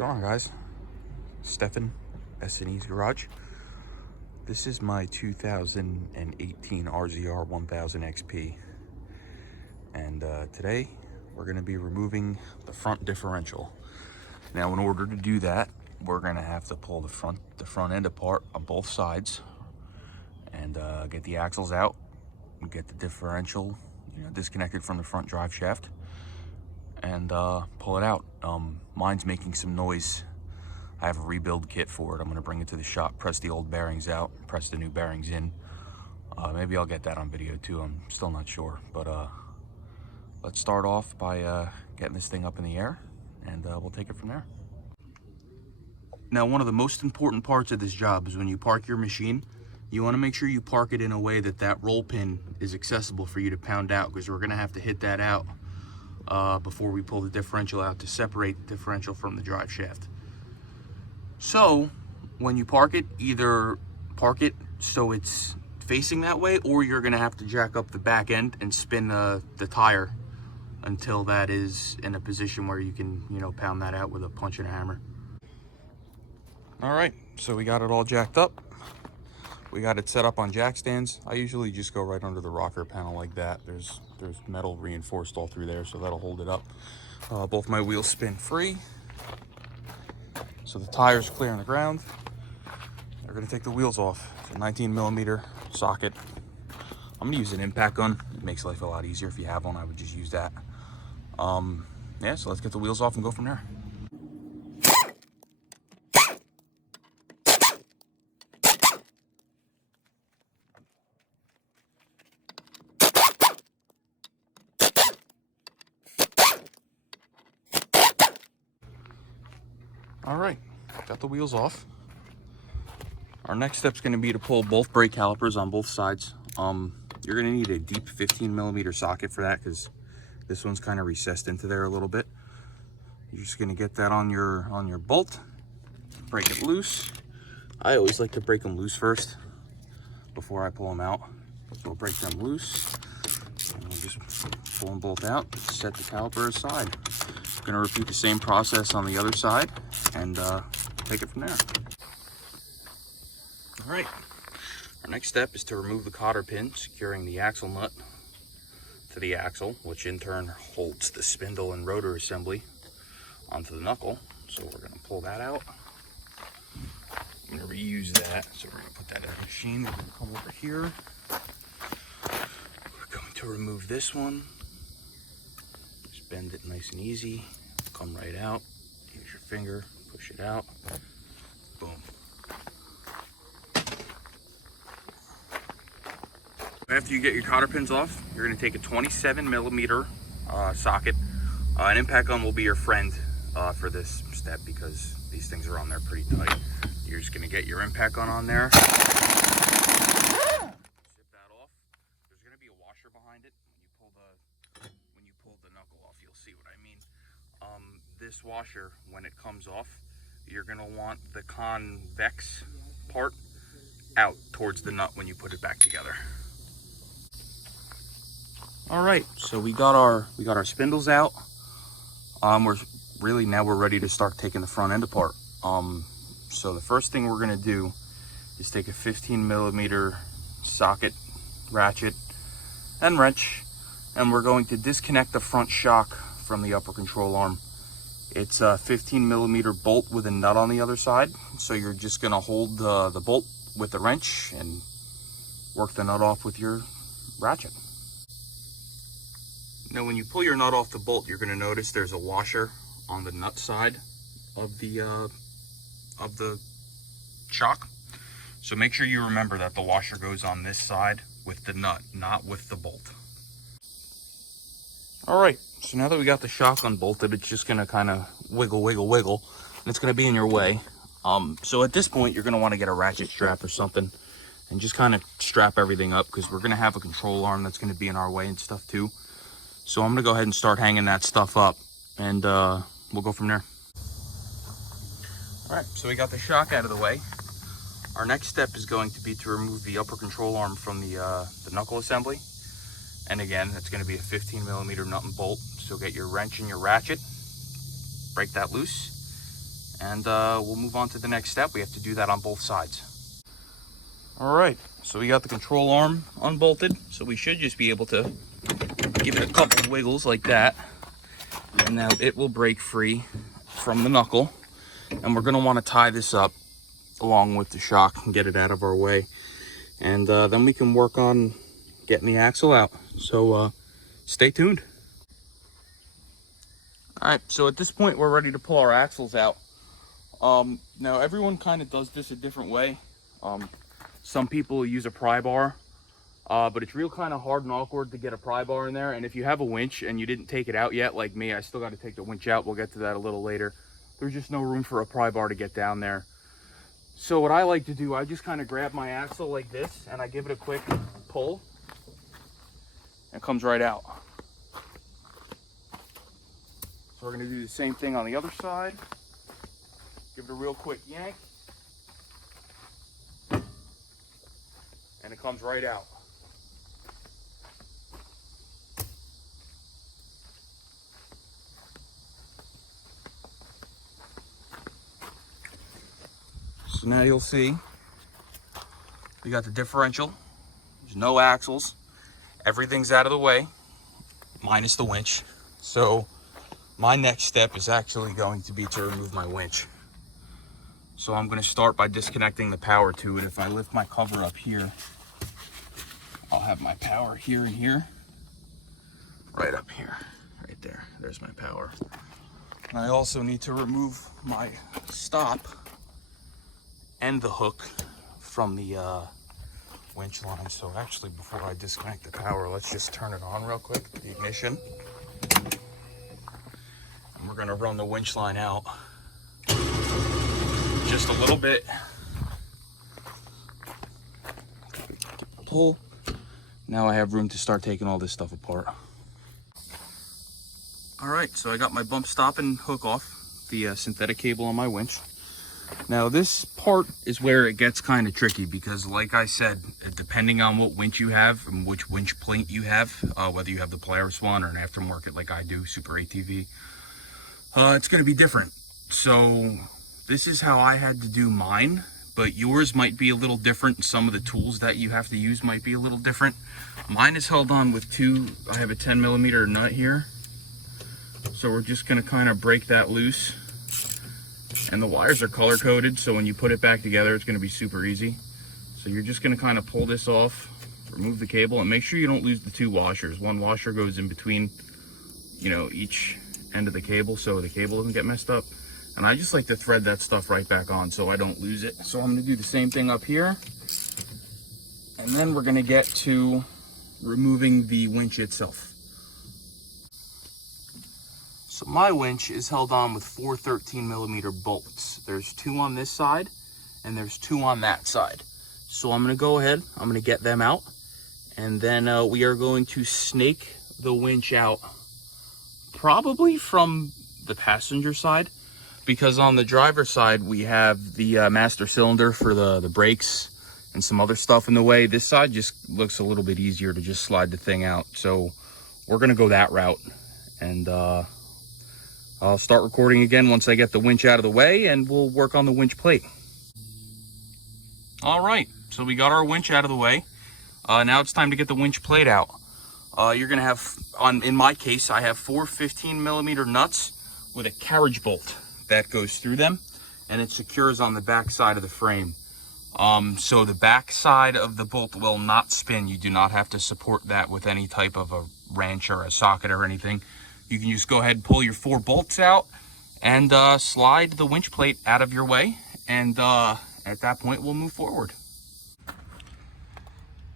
going on, guys? Stefan, S&E's Garage. This is my 2018 RZR 1000 XP, and today we're going to be removing the front differential. Now, in order to do that, we're going to have to pull the front end apart on both sides and get the axles out and get the differential, disconnected from the front drive shaft, and pull it out. Mine's making some noise. I have a rebuild kit for it. I'm gonna bring it to the shop, press the old bearings out, press the new bearings in. Maybe I'll get that on video too. I'm still not sure, but let's start off by getting this thing up in the air, and we'll take it from there. Now, one of the most important parts of this job is when you park your machine, you want to make sure you park it in a way that that roll pin is accessible for you to pound out, because we're going to have to hit that out before we pull the differential out to separate the differential from the drive shaft. So when you park it, either park it so it's facing that way, or you're going to have to jack up the back end and spin the tire until that is in a position where you can, pound that out with a punch and a hammer. All right, so we got it all jacked up. We got it set up on jack stands. I usually just go right under the rocker panel like that. There's metal reinforced all through there, so that'll hold it up. Both my wheels spin free. So the tire's clear on the ground. They're gonna take the wheels off. It's a 19mm socket. I'm gonna use an impact gun. It makes life a lot easier. If you have one, I would just use that. Yeah, so let's get the wheels off and go from there. All right, got the wheels off. Our next step's gonna be to pull both brake calipers on both sides. You're gonna need a deep 15mm socket for that, because this one's kind of recessed into there a little bit. You're just gonna get that on your bolt, break it loose. I always like to break them loose first before I pull them out. So we'll break them loose, and we'll just pull them both out, set the caliper aside. Going to repeat the same process on the other side, and take it from there. All right, our next step is to remove the cotter pin securing the axle nut to the axle, which in turn holds the spindle and rotor assembly onto the knuckle. So we're going to pull that out. I'm going to reuse that, so we're going to put that in the machine. We're going to come over here. We're going to remove this one. Just bend it nice and easy. Come right out. Use your finger, push it out. Boom. After you get your cotter pins off, you're going to take a 27mm socket. An impact gun will be your friend for this step, because these things are on there pretty tight. You're just going to get your impact gun on there. Zip that off. There's going to be a washer behind it. When you pull the knuckle off, you'll see what I mean. This washer, when it comes off, you're going to want the convex part out towards the nut when you put it back together. All right, so we got our spindles out. We're ready to start taking the front end apart. So the first thing we're going to do is take a 15mm socket, ratchet, and wrench, and we're going to disconnect the front shock from the upper control arm. It's a 15mm bolt with a nut on the other side. So you're just gonna hold the bolt with the wrench and work the nut off with your ratchet. Now, when you pull your nut off the bolt, you're gonna notice there's a washer on the nut side of the shock. So make sure you remember that the washer goes on this side with the nut, not with the bolt. All right, so now that we got the shock unbolted, it's just gonna kind of wiggle, and it's gonna be in your way. So at this point, you're gonna wanna get a ratchet strap or something and just kind of strap everything up, because we're gonna have a control arm that's gonna be in our way and stuff too. So I'm gonna go ahead and start hanging that stuff up, and we'll go from there. All right, so we got the shock out of the way. Our next step is going to be to remove the upper control arm from the knuckle assembly. And again, it's going to be a 15mm nut and bolt. So get your wrench and your ratchet, break that loose, and we'll move on to the next step. We have to do that on both sides. All right, so we got the control arm unbolted, so we should just be able to give it a couple wiggles like that, and now it will break free from the knuckle. And we're going to want to tie this up along with the shock and get it out of our way, and then we can work on getting the axle out. So stay tuned. All right, so at this point we're ready to pull our axles out. Now everyone kind of does this a different way. Some people use a pry bar, but it's real kind of hard and awkward to get a pry bar in there. And if you have a winch and you didn't take it out yet, like me, I still got to take the winch out. We'll get to that a little later. There's just no room for a pry bar to get down there. So what I like to do, I just kind of grab my axle like this and I give it a quick pull. It comes right out. So we're going to do the same thing on the other side. Give it a real quick yank. And it comes right out. So now you'll see we got the differential. There's no axles. Everything's out of the way, minus the winch. So my next step is actually going to be to remove my winch. So I'm going to start by disconnecting the power to it. If I lift my cover up here, I'll have my power here and here. Right up here, right there. There's my power. And I also need to remove my stop and the hook from the winch line. So actually, before I disconnect the power, let's just turn it on real quick, the ignition. And we're gonna run the winch line out just a little bit. Pull. Now I have room to start taking all this stuff apart. All right, so I got my bump stop and hook off the synthetic cable on my winch. Now this part is where it gets kind of tricky because, like I said, depending on what winch you have and which winch plate you have, whether you have the Polaris one or an aftermarket like I do, Super ATV, it's going to be different. So this is how I had to do mine, but yours might be a little different. Some of the tools that you have to use might be a little different. Mine is held on with I have a 10mm nut here. So we're just going to kind of break that loose. And the wires are color coded, so when you put it back together, it's going to be super easy. So you're just going to kind of pull this off, remove the cable, and make sure you don't lose the two washers. One washer goes in between, each end of the cable, so the cable doesn't get messed up. And I just like to thread that stuff right back on so I don't lose it. So I'm going to do the same thing up here. And then we're going to get to removing the winch itself. So my winch is held on with 4 13mm bolts. There's 2 on this side and there's 2 on that side. So I'm going to go ahead, I'm going to get them out, and then we are going to snake the winch out, probably from the passenger side, because on the driver's side we have the master cylinder for the brakes and some other stuff in the way. This side just looks a little bit easier to just slide the thing out. So we're going to go that route, and I'll start recording again once I get the winch out of the way, and we'll work on the winch plate. All right, so we got our winch out of the way. Now it's time to get the winch plate out. You're gonna have, in my case, I have 4 15mm nuts with a carriage bolt that goes through them, and it secures on the back side of the frame. So the back side of the bolt will not spin. You do not have to support that with any type of a wrench or a socket or anything. You can just go ahead and pull your 4 bolts out and slide the winch plate out of your way. And at that point, we'll move forward.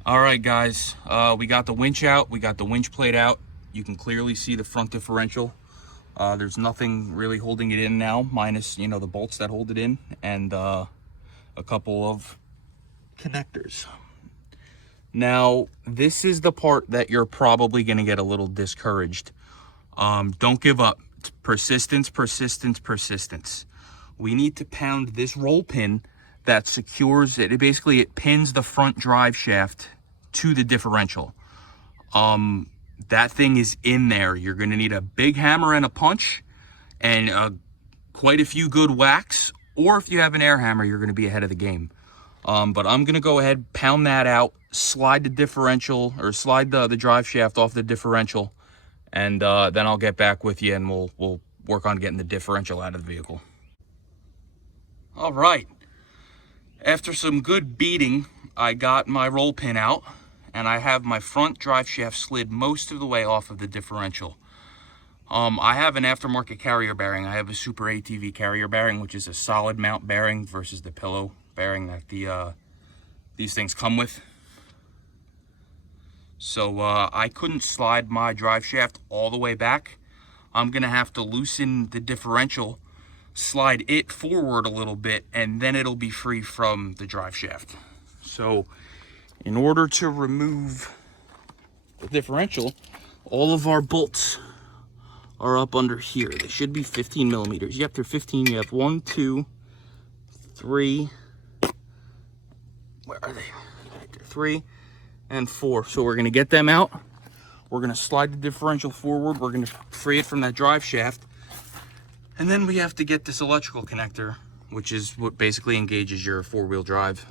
All right, guys, we got the winch out. We got the winch plate out. You can clearly see the front differential. There's nothing really holding it in now, minus, the bolts that hold it in and a couple of connectors. Now, this is the part that you're probably going to get a little discouraged. Don't give up. Persistence, persistence, persistence. We need to pound this roll pin that secures it. It pins the front drive shaft to the differential. That thing is in there. You're going to need a big hammer and a punch and a quite a few good whacks, or if you have an air hammer, you're going to be ahead of the game. But I'm going to go ahead, pound that out, slide the differential, or slide the drive shaft off the differential, and then I'll get back with you and we'll work on getting the differential out of the vehicle. All right. After some good beating, I got my roll pin out, and I have my front drive shaft slid most of the way off of the differential. I have an aftermarket carrier bearing. I have a Super ATV carrier bearing, which is a solid mount bearing versus the pillow bearing that these things come with. So I couldn't slide my drive shaft all the way back. I'm gonna have to loosen the differential, slide it forward a little bit, and then it'll be free from the drive shaft. So in order to remove the differential, all of our bolts are up under here. They should be 15 millimeters. Yep, they're 15. You have 1, 2, 3. Where are they? Right there, 3 and 4. So we're gonna get them out. We're gonna slide the differential forward. We're gonna free it from that drive shaft. And then we have to get this electrical connector, which is what basically engages your four-wheel drive,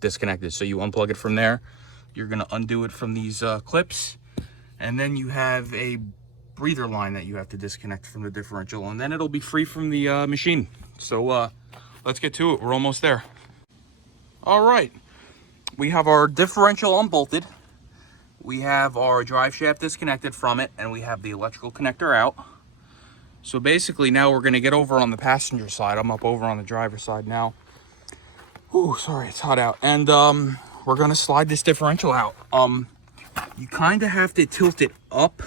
disconnected. So you unplug it from there. You're gonna undo it from these clips. And then you have a breather line that you have to disconnect from the differential, and then it'll be free from the machine. So let's get to it. We're almost there. All right, we have our differential unbolted, we have our drive shaft disconnected from it, and we have the electrical connector out. So basically now we're gonna get over on the passenger side. I'm up over on the driver's side now. Ooh, sorry, it's hot out. And we're gonna slide this differential out. You kind of have to tilt it up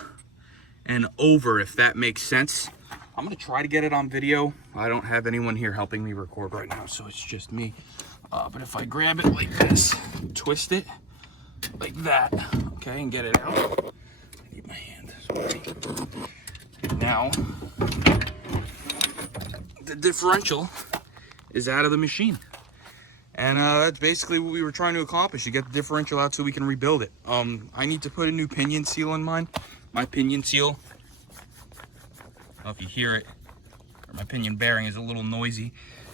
and over, if that makes sense. I'm gonna try to get it on video. I don't have anyone here helping me record right now, so it's just me. But if I grab it like this, twist it like that, okay, and get it out. I need my hand. Now, the differential is out of the machine. And that's basically what we were trying to accomplish, to get the differential out so we can rebuild it. I need to put a new pinion seal in mine. My pinion seal, I don't know if you hear it, or my pinion bearing is a little noisy.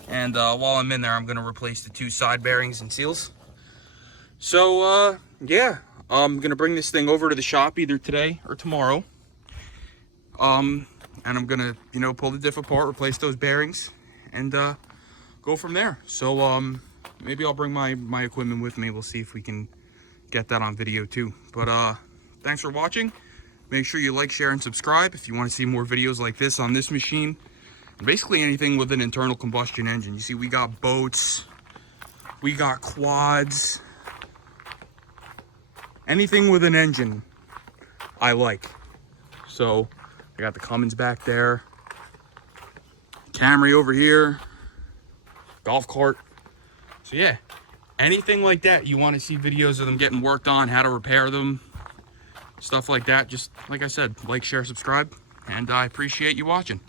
And while I'm in there, I'm gonna replace the 2 side bearings and seals. So yeah, I'm gonna bring this thing over to the shop either today or tomorrow. And I'm gonna, you know, pull the diff apart, replace those bearings, and go from there. So maybe I'll bring my equipment with me. We'll see if we can get that on video too. But thanks for watching. Make sure you like, share, and subscribe if you want to see more videos like this on this machine. And basically anything with an internal combustion engine. You see, we got boats, we got quads. Anything with an engine, I like. So I got the Cummins back there, Camry over here, golf cart. So yeah, anything like that, you want to see videos of them getting worked on, how to repair them, stuff like that, just like I said, like, share, subscribe, and I appreciate you watching.